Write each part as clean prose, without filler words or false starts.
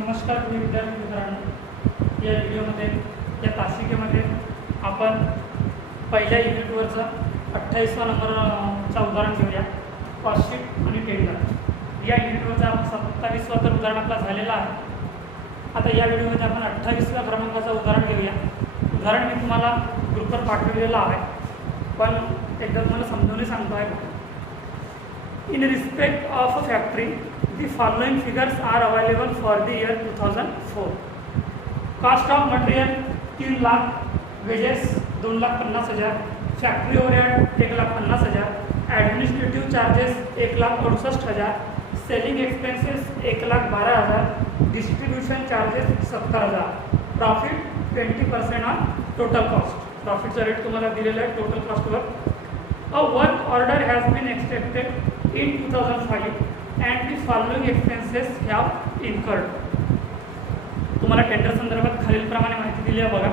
नमस्कार विद्यार्थी मित्रांनो, या व्हिडिओमध्ये या तासिकेमध्ये आपण पहिल्या युनिटवरचा 28वा नंबरचा उदाहरण घेऊया. कॉस्टशीट आणि टेंडर या युनिटवरचा आपण 27वा तर उदाहरण आपला झालेला आहे. आता या व्हिडिओमध्ये आपण 28व्या क्रमांकाचं उदाहरण घेऊया. उदाहरण मी तुम्हाला ग्रुपवर पाठवलेलं आहे, पण एकदा तुम्हाला समजून सांगतो आहे. In respect of a factory, the following figures are available for the year 2004. Cost of material 3 lakh, wages 2,50,000, factory overhead 1,50,000, administrative charges 1,68,000, selling expenses 1,12,000, distribution charges 70,000, profit 20% on total cost. Profit चा रेट तुम्हाला दिलेला आहे total कॉस्टवर. A work order has been extracted in 2005 and the following expenses have incurred. तुम्हाला tender संदर्भात खालीलप्रमाणे माहिती दिली आहे बघा.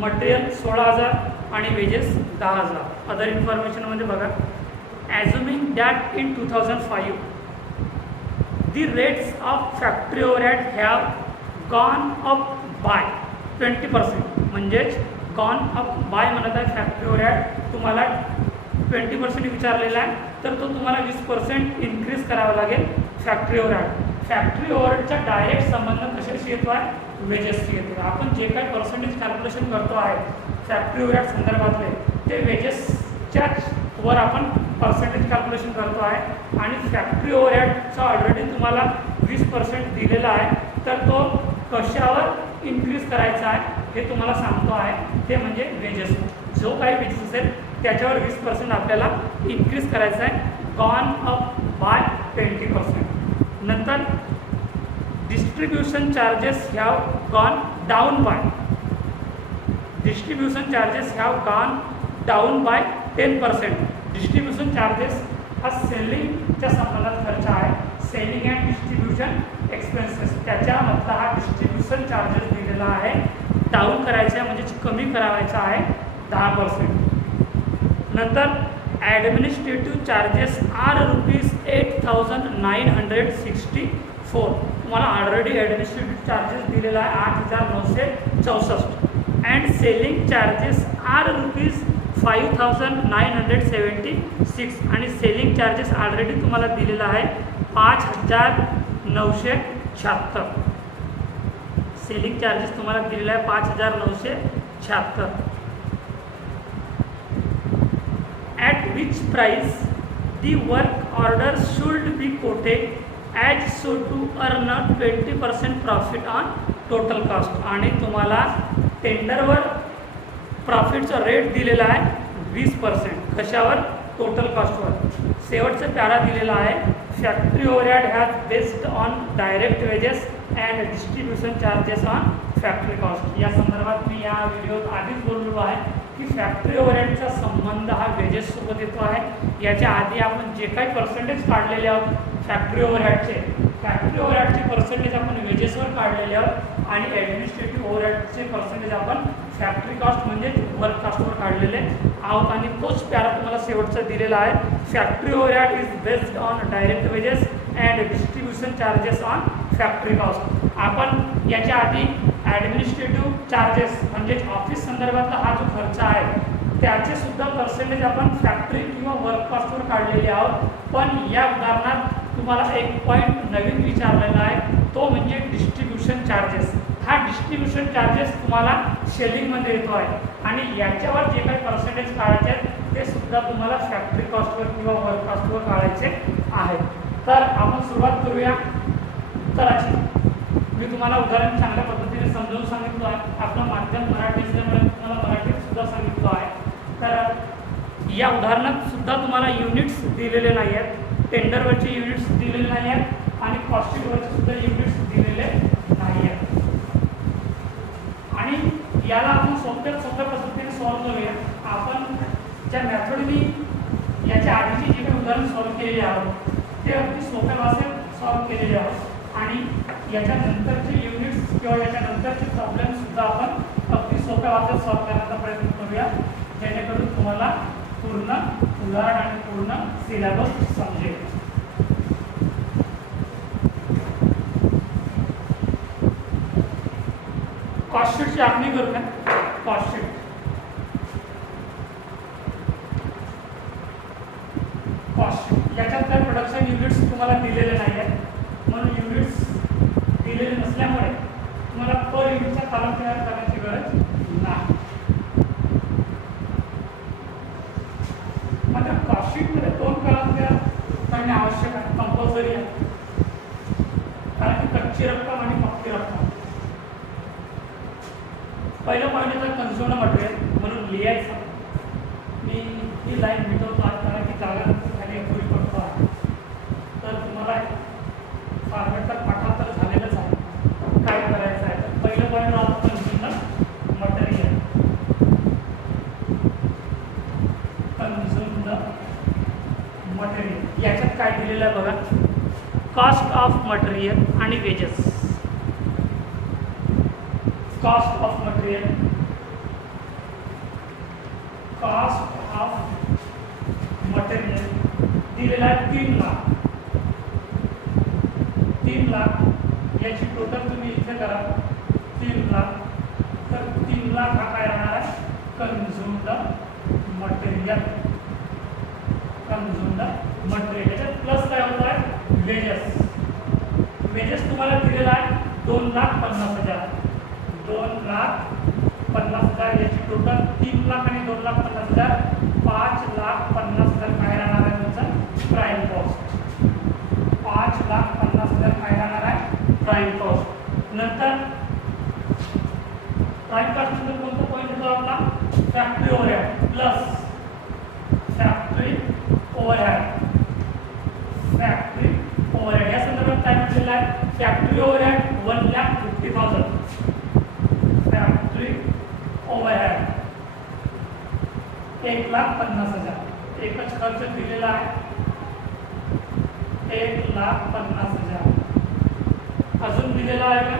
मटेरियल 16,000 आणि वेजेस 10,000. अदर इन्फॉर्मेशनमध्ये बघा. ॲझ्युमिंग that in 2005 the rates of factory overhead have gone up by 20%. म्हणजेच गॉन अप बाय म्हणत आहे. फॅक्टरी ओव्हरहेड तुम्हाला 20% विचारलेला आहे, तर तो तुम्हाला 20% इन्क्रीज करावा लागेल फॅक्टरी ओव्हरहेड. फॅक्टरी ओव्हरहेडचा डायरेक्ट संबंध कशाशी येतो आहे? वेजेसशी येतो. आपण जे काही पर्सेंटेज कॅल्क्युलेशन करतो आहे फॅक्टरी ओव्हरहेड संदर्भातले, ते वेजेसच्याच वर आपण पर्सेंटेज कॅल्क्युलेशन करतो आहे. आणि फॅक्टरी ओव्हरहेडचा ऑलरेडी तुम्हाला 20% दिलेला आहे, तर तो कशावर इन्क्रीज करायचा आहे हे तुम्हाला सांगतो आहे. ते म्हणजे वेजेस. जो काही वेजेस असेल त्याच्यावर 20% आपल्याला इन्क्रीज करायचं आहे. Gone up by 20%. नंतर distribution charges have gone down by. Distribution charges have gone down by 10%. Distribution charges हा सेलिंगच्या संबंधात खर्च आहे. सेलिंग अँड डिस्ट्रीब्युशन एक्सपेन्सेस त्याच्यामधला हा डिस्ट्रीब्युशन चार्जेस दिलेला आहे. डाऊन करायचा आहे म्हणजे कमी करावायचा आहे 10%. नंतर ॲडमिनिस्ट्रेटिव्ह चार्जेस आर ₹8,964. तुम्हाला ऑलरेडी ॲडमिनिस्ट्रेटिव्ह चार्जेस दिलेला आहे 8,964. And selling charges are ₹5,976. आणि सेलिंग चार्जेस ऑलरेडी तुम्हाला दिलेला आहे 5,976. सेलिंग चार्जेस तुम्हाला दिलेला आहे 5,976. At which price the work order should be quoted as so to earn a 20% profit on total cost. आणि तुम्हाला टेंडरवर प्रॉफिटचा रेट दिलेला आहे 20%. कशावर? टोटल कॉस्टवर. शेवटचा पॅरा दिलेला आहे factory overhead has based on direct wedges and distribution charges on factory cost. या संदर्भात मी या व्हिडिओत आधीच बोललो आहे की फॅक्टरी ओव्हरहेडचा संबंध हा वेजेससोबत येतो आहे. याच्या आधी आपण जे काही पर्सेंटेज काढलेले आहोत फॅक्टरी ओव्हरहेडचे पर्सेंटेज आपण वेजेसवर काढलेले आहोत आणि ॲडमिनिस्ट्रेटिव्ह ओव्हरहेडचे पर्सेंटेज आपण फॅक्टरी कॉस्ट म्हणजे वर्क कॉस्टवर काढलेले आहोत. आणि तोच पॅरा तुम्हाला शेवटचा दिलेला आहे. Factory overhead is based on direct wedges and distribution charges on factory cost. आपण याच्या आधी ॲडमिनिस्ट्रेटिव्ह चार्जेस म्हणजे ऑफिस संदर्भातला हा जो खर्च आहे त्याचे सुद्धा पर्सेंटेज आपण फॅक्टरी किंवा वर्क कॉस्टवर काढलेले आहोत. पण या उदाहरणात तुम्हाला एक पॉईंट नवीन विचारलेला आहे, तो म्हणजे डिस्ट्रीब्युशन चार्जेस. हा डिस्ट्रीब्युशन चार्जेस तुम्हाला सेलिंगमध्ये येतो आहे आणि याच्यावर जे काही पर्सेंटेज काढायचे आहेत ते सुद्धा तुम्हाला फॅक्टरी कॉस्टवर किंवा वर्क कॉस्टवर काढायचे आहेत. तर आपण सुरुवात करूया उत्तराची. मी तुम्हाला उदाहरण चांगल्या पद्धतीने समजावून सांगितलं आहे. आपलं माध्यम मराठी असल्यामुळे तुम्हाला मराठीत सुद्धा सांगितलं आहे. तर या उदाहरणात सुद्धा तुम्हाला युनिट्स दिलेले नाही आहेत. टेंडरवरचे युनिट्स दिलेले नाही आहेत आणि कॉस्टशीटवरचे सुद्धा युनिट्स दिलेले नाही आहेत. आणि याला आपण सोप्या पद्धतीने सॉल्व करूया. आपण ज्या मेथडनी याच्या आधीची जे काही उदाहरण सॉल्व केलेले आहोत ते अगदी सोप्या भाषेत सॉल्व केलेले आहोत आणि याच्यानंतरचे युनिट्स किंवा याच्यानंतरचे प्रॉब्लेमसुद्धा आपण अगदी सोप्या भाषेत सॉल्व करण्याचा प्रयत्न करूया, जेणेकरून तुम्हाला पूर्ण उदाहरण आणि पूर्ण सिलेबस समजेल. कॉस्ट शीटची आखणी करू का? कॉस्ट शीट याच्यात काय प्रोडक्शन युनिट्स तुम्हाला दिलेले नाही आहेत, म्हणून युनिट्स दिलेले नसल्यामुळे तुम्हाला पर युनिटचा कॉलम तयार करण्याची गरज नाही. मात्र कॉस्ट शीटमध्ये 2 कॉलम तयार करणे आवश्यक आहे, कंपल्सरी आहे. कारण की कच्ची रक्कम आणि पक्की रक्कम. पहिलं पॉईंट येतं कन्झ्युमर मटेरियल, म्हणून लिहायचं. मी ही लाईन मिटवतो आहे कारण की जागा खाली अपुरी पडतो आहे, तर तुम्हाला फॉर्मॅट तर पाठांतर झालेलंच आहे. काय करायचं आहे तर पहिलं पॉईंट राहतो कन्झ्युमर मटेरियल. कन्झ्युमर मटेरियल याच्यात काय दिलेलं आहे बघा, कॉस्ट ऑफ मटेरियल आणि wedges. Cost of material, cost of material दिलेला आहे 3 लाख. 3 लाख याची टोटल तुम्ही इथे करा 3 लाख. तर 3 लाख हा काय राहणार आहे, कन्झ्युम्ड मटेरियल. कन्झ्युम्ड मटेरियल याच्यात प्लस काय होत आहे, वेजेस. वेजेस तुम्हाला दिलेला आहे 2,50,000. 2,50,000 याची टोटल 3 लाख आणि 2,50,000 5,50,000 काय राहणार आहे तुमचा प्राईम कॉस्ट. 5,50,000 काय राहणार आहे प्राईम कॉस्ट. नंतर प्राईम कॉस्ट नंतर कोणता पॉईंट येतो आपला, factory overhead plus factory overhead. Factory overhead या संदर्भात काय म्हटलेलं आहे, फॅक्टरी ओव्हरहेड 1,50,000. Factory overhead 1,50,000. एकच खर्च दिलेला आहे 1,50,000. अजून दिलेला आहे का,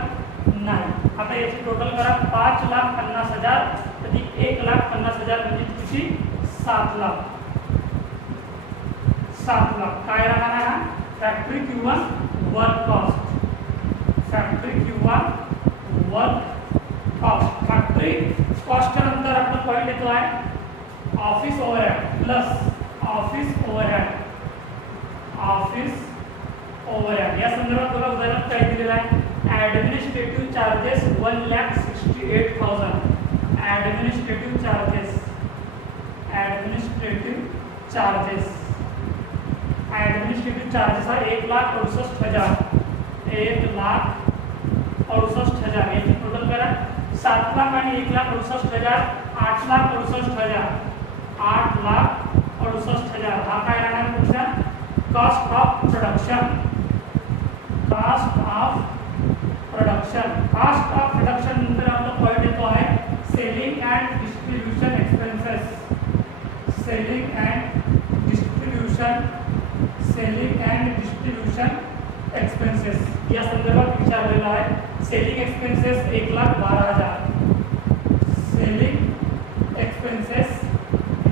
नाही. आता याची टोटल करा 5,50,000 तर ती 1,50,000 म्हणजे तुझी 7 लाख. 7 लाख काय राहणार आहे, हा फॅक्टरी किंवा वर्क कॉस्ट. फॅक्टरी किंवा वर्क कॉस्ट. फॅक्टरी कॉस्ट नंतर आपण पॉईंट येतो आहे office overhead plus office overhead. Office overhead या संदर्भात तुला उदाहरण काय दिलेलं आहे, administrative charges 1,68,000. Administrative charges, administrative charges, administrative charges हा 1,68,000. 1,68,000 याची टोटल करा 7 लाख आणि 1,68,000 8,68,000. 8,68,000 हा काय राहणार तुमचा cost of production. Cost of production. Cost of production नंतर आपला पॉईंट येतो आहे selling and distribution expenses. Selling and distribution, selling and distribution expenses या संदर्भात विचारलेला आहे. Selling expenses 1,12,000. सेलिंग एक्सपेन्सेस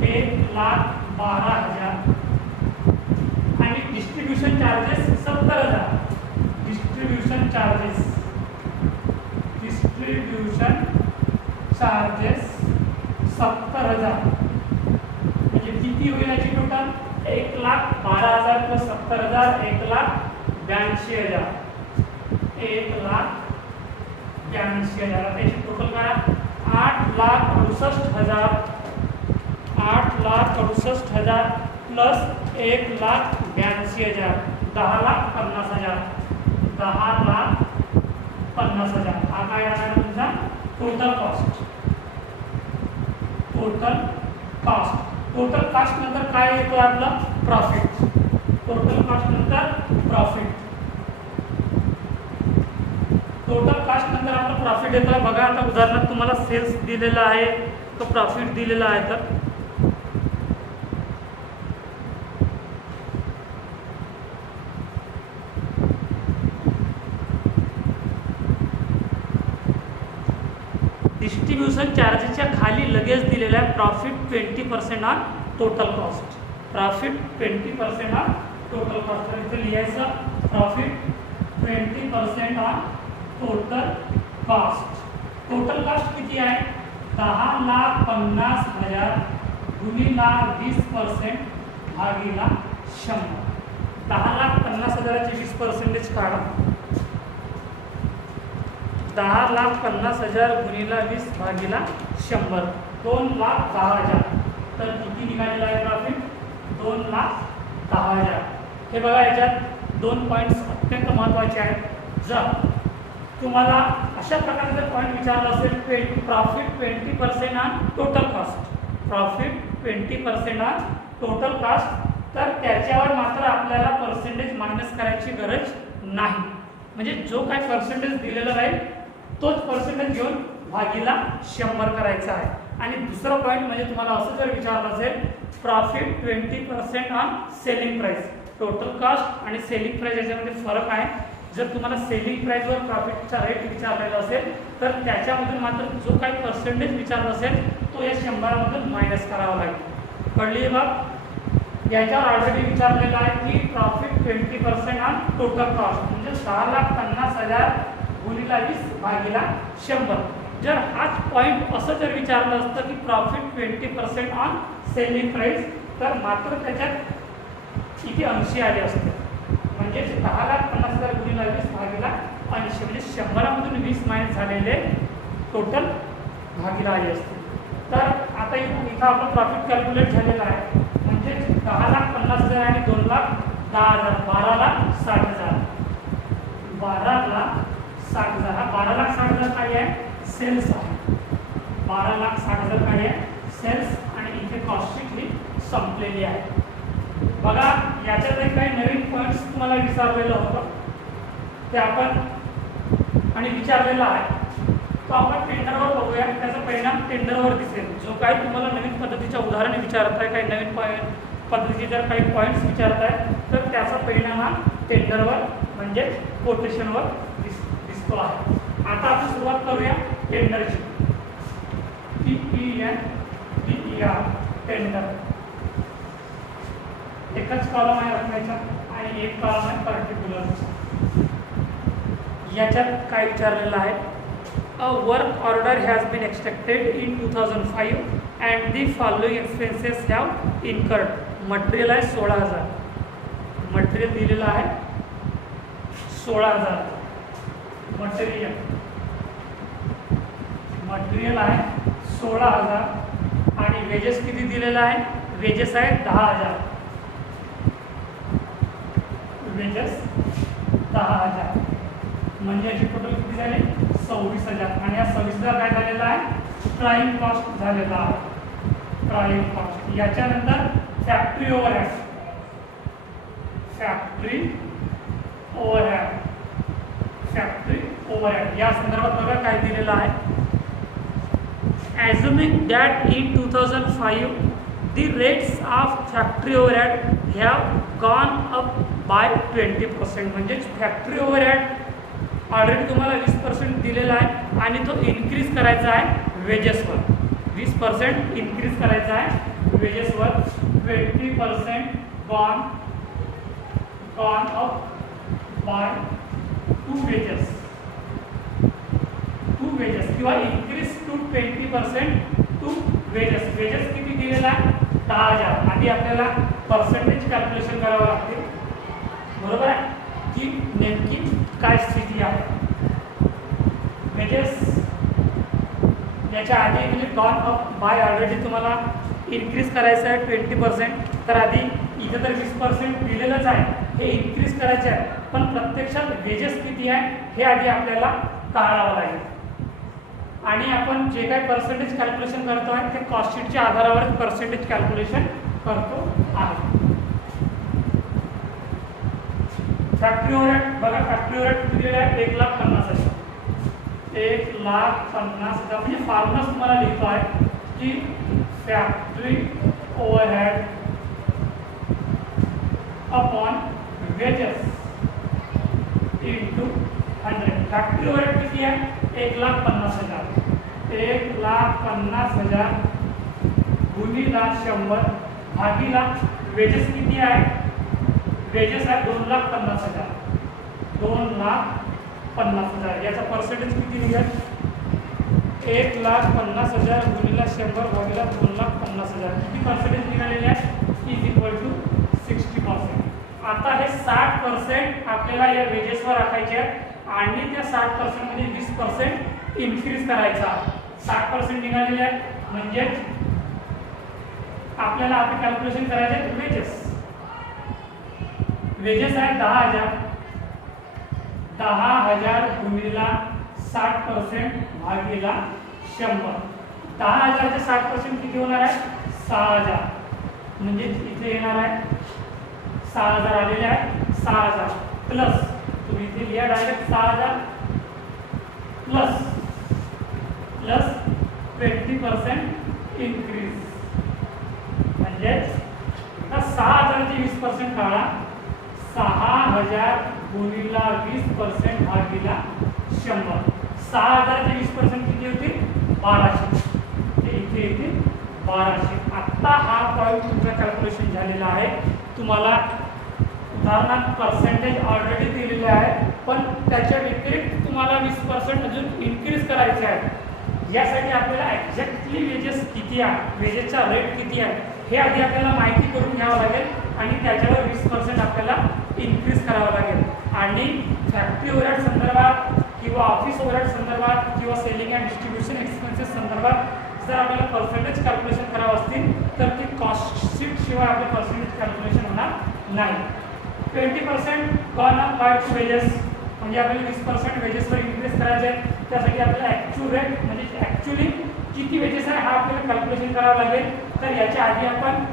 1,12,000 आणि distribution charges 70,000. Distribution charges, distribution charges 70,000 म्हणजे किती होईल याची टोटल 1,12,000 प्लस 70,000 1,82,000. 1,82,000 त्याची टोटल करा 8,68,000. 8,68,000 प्लस 1,82,000 10,50,000. 10,50,000 हा काय राहणार तुमचा total cost. Total cost. Total cost नंतर काय येतो आपला प्रॉफिट. टोटल कॉस्ट नंतर प्रॉफिट. टोटल कॉस्ट नंतर आपला प्रॉफिट येतो. बघा आता उदाहरणार्थ तुम्हाला सेल्स दिलेला आहे तो प्रॉफिट दिलेला आहे तर डिस्ट्रीब्युशन चार्जेसच्या खाली लगेच दिलेला आहे profit 20% on total cost. Profit 20% on total cost. तर इथे लिहायचं profit 20% on total cost. Total caste किती आहे? 10,50,000 गुणिला 20% भागिला 100. 10,50,000चे 20% काढा. 10,50,000 गुणिला 20 भागिला 100, 2,10,000. तर किती निघालेला आहे प्रॉफिट? 2,10,000. हे बघा, याच्यात 2 पॉईंट्स अत्यंत महत्त्वाचे आहेत. जर तुम्हाला अशा प्रकारे जर पॉईंट विचारला असेल, profit 20% on total cost, profit 20% on total cost, तर त्याच्यावर मात्र आपल्याला पर्सेंटेज मायनस करायची गरज नाही. म्हणजे जो काही पर्सेंटेज दिलेला राहील तोच पर्सेंटेज घेऊन भागीला 100 करायचा आहे. आणि दुसरा पॉईंट म्हणजे तुम्हाला असं जर विचारलं असेल, profit 20% on selling price, total cost आणि सेलिंग प्राइस याच्यामध्ये फरक आहे. जर तुम्हाला सेलिंग प्राइसवर प्रॉफिटचा रेट विचारलेला असेल तर त्याच्यामधून मात्र जो काही पर्सेंटेज विचारला असेल तो या 100 मायनस करावा लागेल. कळली आहे बाब? याच्यावर ऑलरेडी विचारलेलं आहे की प्रॉफिट 20% ऑन टोटल कॉस्ट म्हणजे 10,50,000 गुणिला 20 भागिला 100. जर हाच पॉईंट असं जर विचारलं असतं की प्रॉफिट 20% ऑन सेलिंग प्राइस, तर मात्र त्याच्यात किती अंशी आले असते. म्हणजे 10,50,000 गुणिला 20 भागिला 80 म्हणजे 100 20 मायनस झालेले टोटल भागिला आले असते. तर आता इथं आपलं प्रॉफिट कॅल्क्युलेट झालेलं आहे. म्हणजे 10,50,000 आणि 2,10,000, 12,60,000. 12,60,000 हा 12,60,000 काय आहे? सेल्स आहे. 12,60,000 काय आहे? सेल्स. आणि इथे कॉस्ट शीट ही संपलेली आहे. बघा, याच्यात काही नवीन पॉईंट्स तुम्हाला विचारलेलं होतं ते आपण आणि विचारलेलं आहे तो आपण टेंडरवर बघूया. त्याचा परिणाम टेंडरवर दिसेल. जो काही तुम्हाला नवीन पद्धतीच्या उदाहरणे विचारत आहे, काही नवीन पद्धतीचे जर काही पॉईंट्स विचारत आहे तर त्याचा परिणाम हा टेंडरवर म्हणजे कोटेशनवर दिसतो आहे. आता आपण सुरुवात करूया टेंडरची. TENDER tender. एकच कॉलम आहे रकमेचा आणि एक कॉलम आहे पर्टिक्युलर. याच्यात काय विचारलेलं आहे? A work order has been extracted in 2005 and the following expenses have incurred. Material आहे 16,000. मटेरियल दिलेलं आहे 16,000. मटेरियल आहे 16,000 आणि वेजेस किती दिलेला आहे? वेजेस आहे 10,000. वेजेस 10,000 म्हणजे याची टोटल किती झाली? 26,000. आणि या 26,000 काय झालेला आहे? प्राईम कॉस्ट झालेला आहे. Prime cost. याच्यानंतर फॅक्टरी ओव्हरहेड. फॅक्टरी ओव्हरहेड या संदर्भात बघा काय दिलेलं आहे. Assuming that in 2005 the rates of factory overhead have gone up by 20%. म्हणजे फॅक्टरी ओव्हरहेड ऑलरेडी तुम्हाला 20% दिलेला आहे आणि तो इन्क्रीज करायचा आहे वेजेसवर. 20% इन्क्रीज करायचा आहे वेजेसवर. 20% gone up by 2 wages किंवा increase to 20% to wages. Wages किती दिलेला आहे? 10,000. आधी आपल्याला पर्सेंटेज कॅल्क्युलेशन करावं लागते. बरोबर आहे की नेमकी काय स्थिती आहे. वेजेस याच्या आधी म्हणजे गॉन अप बाय ऑलरेडी तुम्हाला इन्क्रीज करायचं आहे 20%. तर आधी इथं तर 20% दिलेलंच आहे, हे इन्क्रीज करायचे आहे. पण प्रत्यक्षात वेजेस किती आहे हे आधी आपल्याला काढावं लागेल. आणि आपण जे काही पर्सेंटेज कॅल्क्युलेशन करतो आहे ते कॉस्ट शीटच्या आधारावरच पर्सेंटेज कॅल्क्युलेशन करतो आहे. फॅक्टरी ओव्हरहेड बघा, फॅक्टरी ओव्हरहेड दिलेलं आहे 1,50,000. 1,50,000 म्हणजे फॉर्म्युला तुम्हाला लिहितो आहे की factory overhead upon wedges into 100. Factory overhead किती आहे? 1,50,000. 1,50,000 गुणिला 100 भागीला वेजेस किती आहे? वेजेस आहे 2,50,000. 2,50,000 याचा पर्सेंटेज किती निघेल? 1,50,000 गुणिले 100 भागिले 2,50,000 किती पर्सेंटेज निघालेले आहे इज इक्वल टू 60%. आता हे 60% आपल्याला या वेजेसवर राखायचे आहेत आणि त्या 60% मध्ये 20% इन्क्रीज करायचा. 60% निघालेले आहे म्हणजे आपल्याला आता कॅल्क्युलेशन करायचे वेजेस. वेजेस आहे 10,000. 10,000 गुणिले 60% भागिले 100. 10,000 चे 60% किती होणार आहे 6,000. म्हणजे इथे येणार आहे 6,000 आलेले आहे. 6,000 प्लस तुम्ही इथे लिहा डायरेक्ट 6,000 प्लस 20% इन्क्रीज. म्हणजे 6,000 चे 20% काढा. 6,000 गुणिले 20% भागिले 100. 6,000 चे 20% किती होतील 1,200. ते इथे येते 1,200. आता हा पॉईंट तुमचा कॅल्क्युलेशन झालेला आहे. तुम्हाला उदाहरणार्थ पर्सेंटेज ऑलरेडी दिलेले आहे पण त्याच्या व्यतिरिक्त तुम्हाला 20% अजून इन्क्रीज करायचे आहे. यासाठी आपल्याला एक्झॅक्टली वेजेस किती आहे, वेजेसचा रेट किती आहे हे आधी आपल्याला माहिती करून घ्यावं लागेल आणि त्याच्यावर 20% आपल्याला इन्क्रीज करावं लागेल. आणि फॅक्टरी ओव्हरहेड संदर्भात किंवा ऑफिस ओव्हरहेड संदर्भात किंवा सेलिंग अँड डिस्ट्रीब्युशन एक्सपेन्सेस संदर्भात जर आपल्याला पर्सेंटेज कॅल्क्युलेशन करावं असतील तर ती कॉस्ट शीट शिवाय आपले पर्सेंटेज कॅल्क्युलेशन होणार नाही. 20% gone up by two wedges म्हणजे आपल्याला 20% वेजेसवर इन्क्रीज करायचे आहे. त्यासाठी आपल्याला ॲक्च्युरेट म्हणजे ॲक्च्युली किती वेजेस आहे हा आपल्याला कॅल्क्युलेशन करावं लागेल. तर याच्या आधी आपण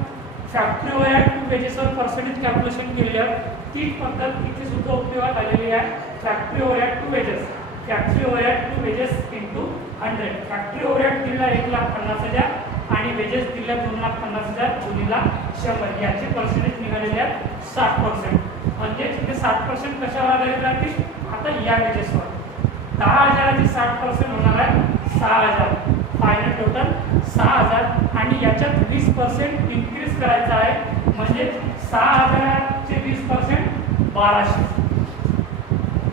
फॅक्टरी ओव्हरहेड टू वेजेसवर पर्सेंटेज कॅल्क्युलेशन केलेली आहे. ती पद्धत इथे सुद्धा उपयोगात आलेली आहे. Factory overhead to wages, factory overhead to wages into 100. Factory overhead दिला 1,50,000 आणि वेजेस दिल्या 2,50,000 गुणिले 100. याचे पर्सेंटेज निघालेले आहेत 60%. म्हणजे इथे 60% कशावर आलेले राहतील आता या वेजेसवर. 10,000 चे 60% होणार आहे 6,000. फायनल टोटल 6,000 आणि याच्यात 20% इन्क्रीज करायचा आहे. म्हणजे 6,000 चे 20% 1,200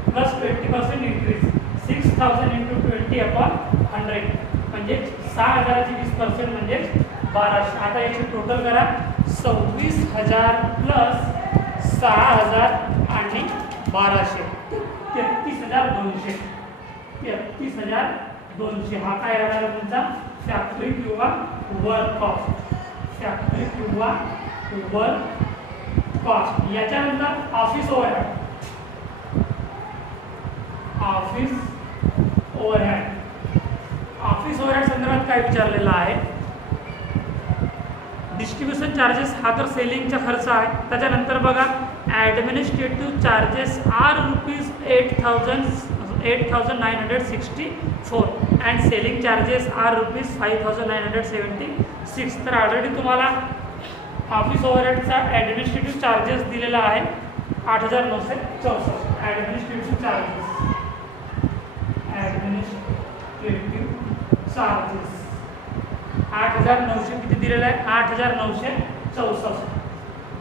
प्लस 20% इन्क्रीज 6,000 इंटू 20/100 म्हणजे 6,000 चे 20% म्हणजे 1,200. आता याची टोटल करा 26,000 प्लस 6,000 आणि 1,200 33,200. 33,200 हा काय राहणार तुमचा फॅक्टरी किंवा वर्क कॉस्ट. फॅक्टरी किंवा वर्क कॉस्ट. याच्यानंतर office overhead. Office overhead, office overhead संदर्भात काय विचारलेलं आहे. डिस्ट्रीब्युशन चार्जेस हा तर सेलिंगचा खर्च आहे. त्याच्यानंतर बघा administrative charges are ₹8,964 and selling charges are ₹5,976. तर ऑलरेडी तुम्हाला ऑफिस ओव्हरहेडचा ॲडमिनिस्ट्रेटिव्ह चार्जेस दिलेला आहे 8,964. ॲडमिनिस्ट्रेटिव्ह चार्जेस, ॲडमिनिस्ट्रेटिव्ह चार्जेस 8,900 किती दिलेलं आहे 8,964.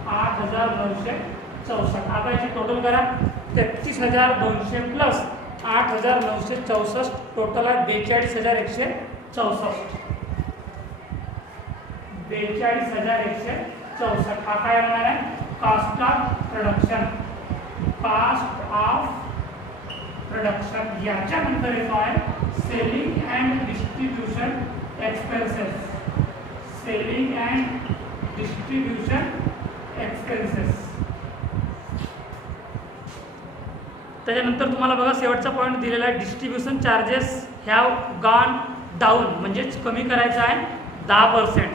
8,964. आता याची टोटल करा 33,200 प्लस 8,964 टोटल आहे 42,164. 42,164 हा काय येणार आहे cost of production. Cost of production. याच्यानंतर येतो आहे selling and distribution expenses. Selling and distribution expenses. त्याच्यानंतर तुम्हाला बघा शेवटचा पॉईंट दिलेला आहे distribution charges have gone down म्हणजेच कमी करायचं आहे 10%.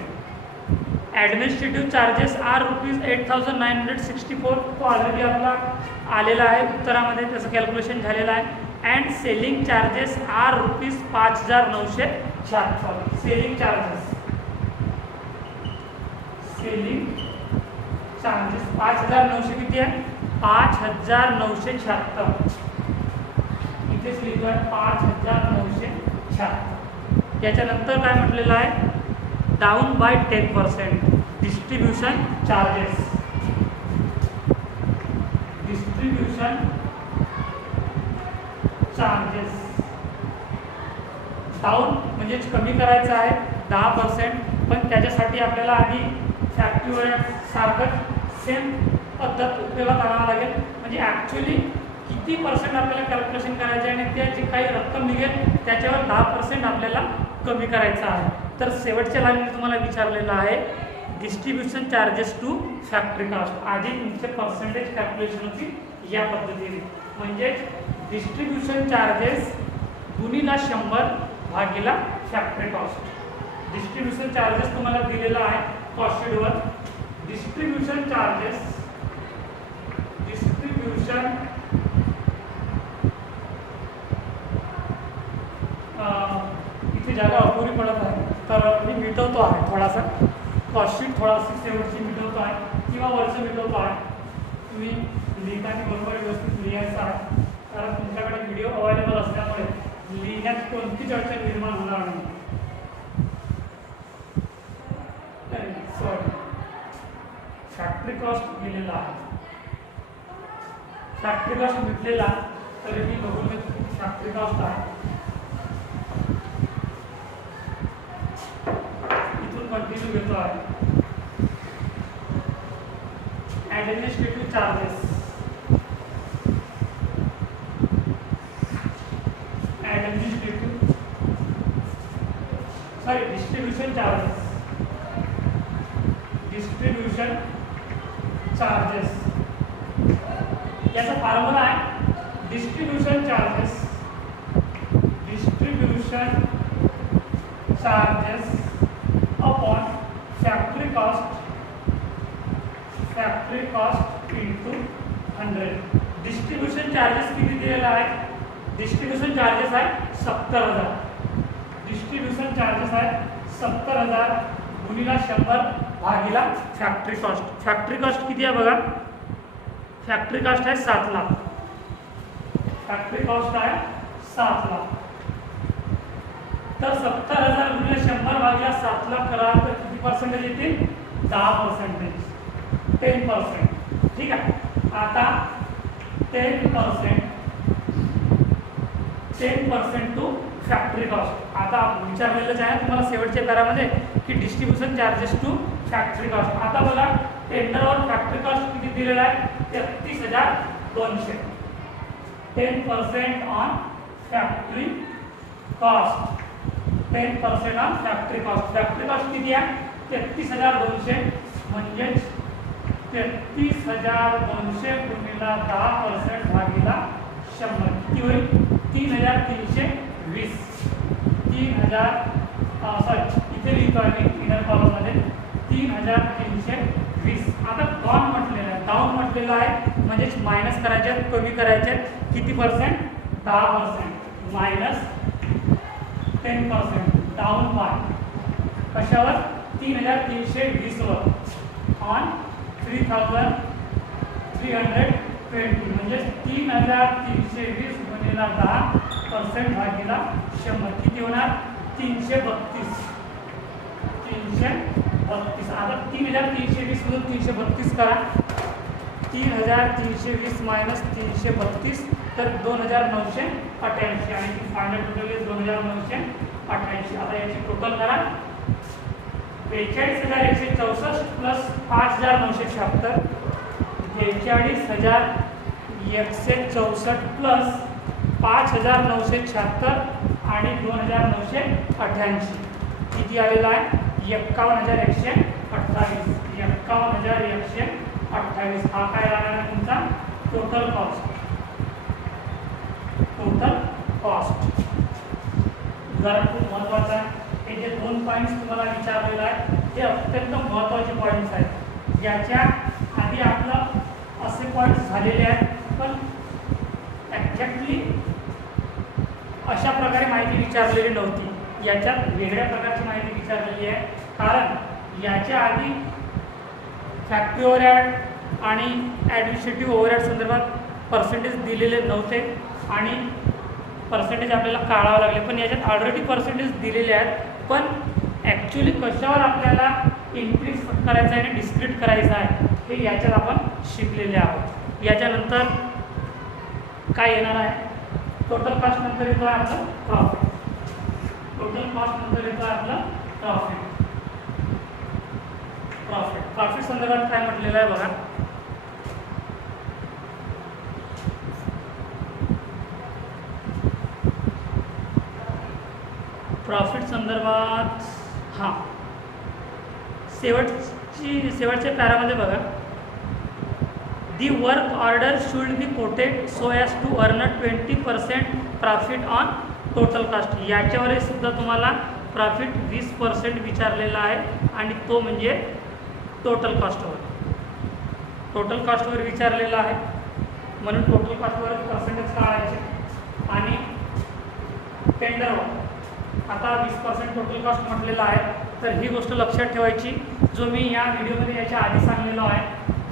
Administrative charges are ₹8,964. तो ऑलरेडी आपला आलेला आहे उत्तरामध्ये, त्याचं कॅल्क्युलेशन झालेलं आहे. And selling charges are ₹5,976. Selling charges, selling charges 5,900 किती आहे 5,976. इथेच लिहितो आहे 5,976. याच्यानंतर काय म्हटलेलं आहे down by 10% distribution charges. Distribution charges down म्हणजेच कमी करायचं आहे 10%, पण त्याच्यासाठी आपल्याला आधी फॅक्टरी ओव्हरहेड सारखंच सेम पद्धत उपयोगात आणावं लागेल. म्हणजे ॲक्च्युली किती पर्सेंट आपल्याला कॅल्क्युलेशन करायचे आहे आणि त्या जी काही रक्कम निघेल त्याच्यावर 10% आपल्याला कमी करायचं आहे. तर शेवटच्या लाईनमध्ये तुम्हाला विचारलेलं आहे distribution charges to factory cost. आधी तुमचे पर्सेंटेज कॅल्क्युलेशन होती या पद्धतीने, म्हणजेच डिस्ट्रीब्युशन चार्जेस गुणिला 100 भागिला फॅक्टरी कॉस्ट. डिस्ट्रीब्युशन चार्जेस तुम्हाला दिलेला आहे कॉस्टशीटवर. डिस्ट्रीब्युशन चार्जेस इथे जागा अपुरी पडत आहे तर मी मिटवतो आहे थोडासा. कॉस्टशीट थोडासा शेवटची मिटवतो आहे किंवा वरचं मिटवतो आहे. तुम्ही लिहिताना बरोबर व्यवस्थित लिहायचं आहे, कारण तुमच्याकडे व्हिडिओ अवेलेबल असल्यामुळे लिहिण्यात कोणतीच अडचण निर्माण होणार नाही. फॅक्टरी कॉस्ट दिलेला आहे, फॅक्टरी कॉस्ट मिटलेला तरी मी बघून घेतो फॅक्टरी कॉस्ट आहे. इथून कंटिन्यू घेतो आहे. ॲडमिनिस्ट्रेटिव्ह चार्जेस, डिस्ट्रीब्युशन चार्जेस याचा फॉर्म्युला आहे distribution charges upon factory cost into 100. Distribution charges किती दिलेला आहे? डिस्ट्रीब्युशन चार्जेस आहे 70,000. डिस्ट्रीब्युशन चार्जेस आहे 70,000 गुणिला 100 भागिला फॅक्टरी कॉस्ट. फॅक्टरी कॉस्ट किती आहे बघा, फॅक्टरी कॉस्ट आहे 7 लाख. फॅक्टरी कॉस्ट आहे 7 लाख. तर 70,000 गुणिले 100 भागिला 7 लाख करा तर किती पर्सेंटेज येतील? 10%, 10%. ठीक आहे. आता 10% टू फॅक्टरी कॉस्ट. आता विचारलेलंच आहे तुम्हाला शेवटच्या पॅरामध्ये की distribution charges to factory cost. आता बघा टेंडरवर फॅक्टरी कॉस्ट किती दिलेला आहे? 33,200. 10% on factory cost, 10% on factory cost. Factory cost किती आहे? 33,200. म्हणजेच 33,200 गुणिला 10% भागिला 100 किती होईल? 3,320. 3,000 इथे लिहितो आहे मी इनर कॉलममध्ये 3,320. आता डाऊन म्हटलेलं आहे, डाऊन म्हटलेलं आहे म्हणजेच मायनस करायचे आहेत, कमी करायचे आहेत. किती पर्सेंट? 10%. मायनस 10% डाऊन बाय कशावर? 3,320 वर ऑन 3,320. म्हणजे 3,320 गुणिला 10% भागिला 100 किती होणार? 332. 332. आता 3,320 मधून 332 करा. 3,320 मायनस 332 तर 2,988 आणि फायनल टोटल आहे 2,988. आता याची टोटल करा. 42,164 प्लस 5,976. 42,164 प्लस 5,976 आणि 2,988 किती आलेला आहे? 51,128. 51,128 हा काय राहणार आहे तुमचा टोटल कॉस्ट. टोटल कॉस्ट जरा खूप महत्त्वाचा आहे. हे जे 2 पॉईंट्स तुम्हाला विचारलेलं आहे हे अत्यंत महत्त्वाचे पॉईंट्स आहेत. याच्या आधी आपलं असे पॉईंट्स झालेले आहेत पण एक्झॅक्टली अशा प्रकारे माहिती विचारलेली नव्हती. याच्यात वेगळ्या प्रकारची माहिती विचारलेली आहे, कारण याच्या आधी फॅक्टरी ओव्हरहेड आणि ॲडमिनिस्ट्रेटिव्ह ओव्हरहेड संदर्भात पर्सेंटेज दिलेले नव्हते आणि पर्सेंटेज आपल्याला काढावं लागले. पण याच्यात ऑलरेडी पर्सेंटेज दिलेले आहेत, पण ॲक्च्युली कशावर आपल्याला इन्क्रीज करायचं आहे आणि डिस्क्रीट करायचं आहे हे याच्यात आपण शिकलेले आहोत. याच्यानंतर काय येणार आहे? टोटल कॉस्ट नंतर येतो आहे आपलं प्रॉफिट. टोटल कॉस्ट नंतर येतो आपला प्रॉफिट. प्रॉफिट संदर्भात काय म्हटलेलं आहे बघा. प्रॉफिट संदर्भात शेवटच्या पॅरामध्ये बघा, the work order should be quoted so as to earn 20% profit on total cost. याच्यावरही सुद्धा तुम्हाला प्रॉफिट 20% विचारलेला आहे आणि तो म्हणजे टोटल कास्टवर विचारलेला आहे, म्हणून टोटल कास्टवर पर्सेंटेज काढायचे. आणि टेंडरवर आता 20% टोटल कास्ट म्हटलेला आहे, तर ही गोष्ट लक्षात ठेवायची, जो मी या व्हिडिओमध्ये याच्या आधी सांगलेलो आहे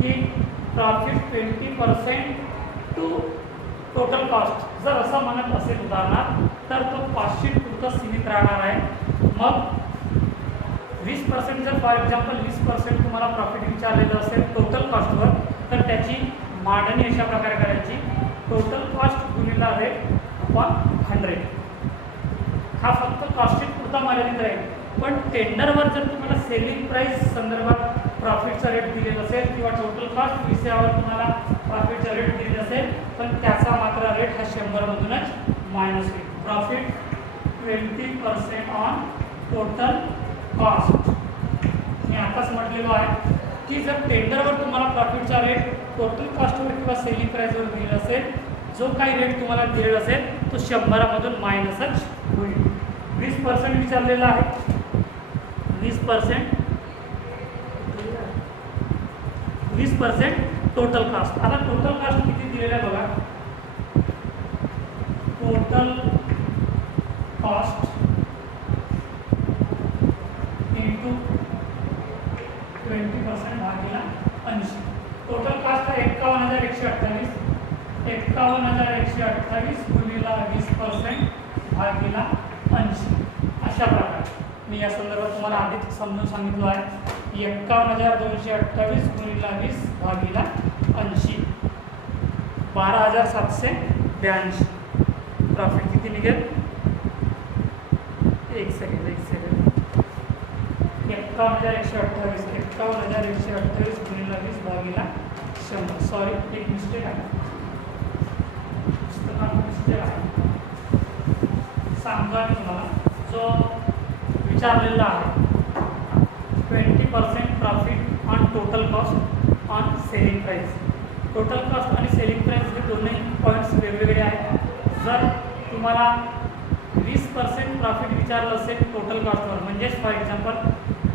की प्रॉफिट 20% टू टोटल कॉस्ट जर असं म्हणत असेल उदाहरणार्थ, तर तो कॉस्टशीट पुरता सीमित राहणार आहे. मग 20% जर फॉर एक्झाम्पल 20% तुम्हाला प्रॉफिट विचारलेलं असेल टोटल कॉस्टवर, तर त्याची मांडणी अशा प्रकारे करायची, टोटल कॉस्ट गुणिला रेट अपॉन 100. हा फक्त कॉस्टशीट पुरता मर्यादित राहील. पण टेंडरवर जर तुम्हाला सेलिंग प्राईस संदर्भात प्रॉफिटचा रेट दिलेला असेल किंवा टोटल कॉस्ट विषयावर तुम्हाला प्रॉफिटचा रेट दिलेला असेल, पण त्याचा मात्र रेट हा 100 मधूनच मायनस होईल. Profit 20% on total cost. मी आताच म्हटलेलो आहे की जर टेंडरवर तुम्हाला प्रॉफिटचा रेट टोटल कॉस्टवर किंवा सेलिंग प्राईसवर दिलेला असेल, जो काही रेट तुम्हाला दिलेला असेल तो 100 मधून मायनसच होईल. 20% विचारलेला आहे, 20% टोटल कास्ट. आता टोटल कास्ट किती दिलेलं आहे बघा, total cost into 20% भागिला 80. Total caste आहे 51,128. 51,128 गुणिला 20% भागिला 80. अशा प्रकारे मी या संदर्भात तुम्हाला आधीच समजून सांगितलं आहे. 51,228 गुणिला 20 भागिला 80, 12,782. प्रॉफिट किती निघेल, एक सेकंड 51,128 गुणिला 20 भागिला 100. सॉरी, एक मिस्टेक आहे, पुस्तकात मिस्टेक आहे. सांगतो आहे तुम्हाला, जो विचारलेला आहे 20% profit on total cost on selling price. Total cost आणि सेलिंग प्राईस हे दोन्ही पॉईंट्स वेगवेगळे आहेत. जर तुम्हाला 20% प्रॉफिट विचारलं असेल टोटल कॉस्टवर, म्हणजेच for example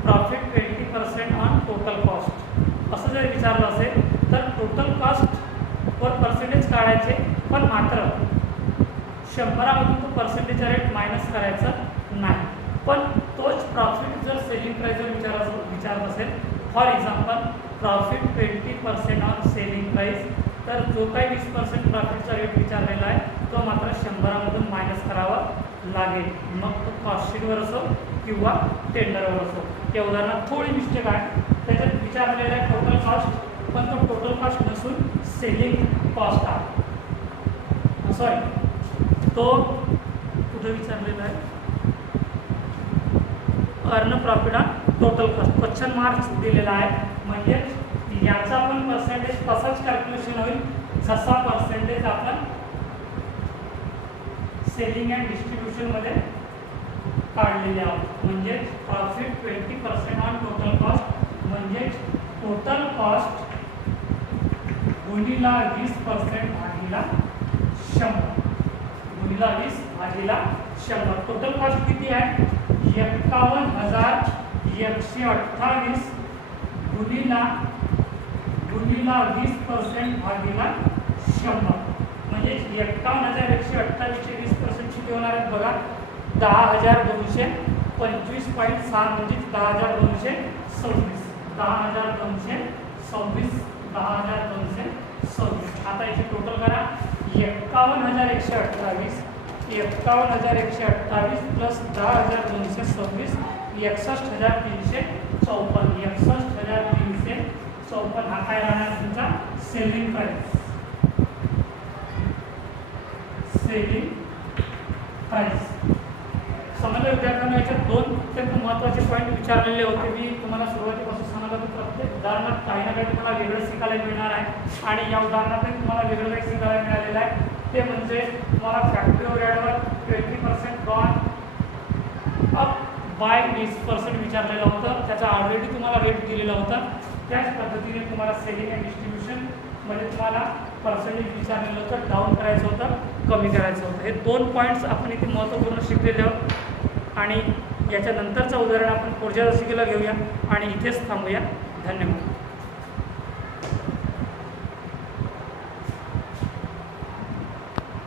profit 20% on total cost असं जर विचारलं असेल, तर टोटल कॉस्टवर पर्सेंटेज काढायचे, पण मात्र 100 मधून तो पर्सेंटेजचा रेट मायनस करायचं नाही. पण तोच प्रॉफिट जर सेलिंग प्राईसवर विचारत असेल, for example profit 20% on selling price, तर जो काही 20% प्रॉफिटचा रेट विचारलेला आहे तो मात्र 100 मधून मायनस करावा लागेल. मग तो कॉस्टशीटवर असो किंवा टेंडरवर असो. या उदाहरणात थोडी मिस्टेक आहे, त्याच्यात विचारलेला आहे टोटल कॉस्ट, पण तो टोटल कॉस्ट नसून सेलिंग कॉस्ट आहे. सॉरी, तो कुठं विचारलेला आहे, earn profit on total cost. Question marks दिलेला आहे, म्हणजे याचा पण पर्सेंटेज तसाच कॅल्क्युलेशन होईल जसा पर्सेंटेज आपण सेलिंग अँड डिस्ट्रीब्युशनमध्ये काढलेले आहोत. म्हणजे प्रॉफिट 20% ऑन टोटल कॉस्ट, म्हणजे टोटल कॉस्ट गुणिला 20% भागिला 100, गुणिला 20 भागिला 100. टोटल कॉस्ट किती आहे, 51,128 गुणिला 20% भागिला 100. म्हणजे 51,128 चे 20% किती होणार आहेत बघा, 10,225.6 म्हणजे 10,226. 10,226. आता याची टोटल करा, 51,128 प्लस 10,226 61,354. 61,354 हा काय राहणार तुमचा सेलिंग प्राइस. समजलं विद्यार्थ्यांना याच्यात दोन अत्यंत महत्त्वाचे पॉईंट विचारलेले होते. मी तुम्हाला सुरुवातीपासून सांगत होतो प्रत्येक उदाहरणात काही ना काही तुम्हाला वेगळं शिकायला मिळणार आहे आणि या उदाहरणातही तुम्हाला वेगळं काही शिकायला मिळालेलं आहे. ते म्हणजे तुम्हाला फॅक्टरी ओव्हरहेडवर 20% गॉन अप बाय 20% विचारलेलं होतं. त्याचा ऑलरेडी तुम्हाला रेट दिलेला होता. त्याच पद्धतीने तुम्हाला सेलिंग अँड डिस्ट्रीब्युशन मध्ये तुम्हाला पर्सेंटेज विचारलेलं होतं, डाऊन करायचं होतं, कमी करायचं होतं. हे दोन पॉईंट्स आपण इथे महत्त्वपूर्ण शिकलेले आहोत आणि याच्यानंतरचं उदाहरण आपण पुढच्या दशकेला घेऊया आणि इथेच थांबूया. धन्यवाद.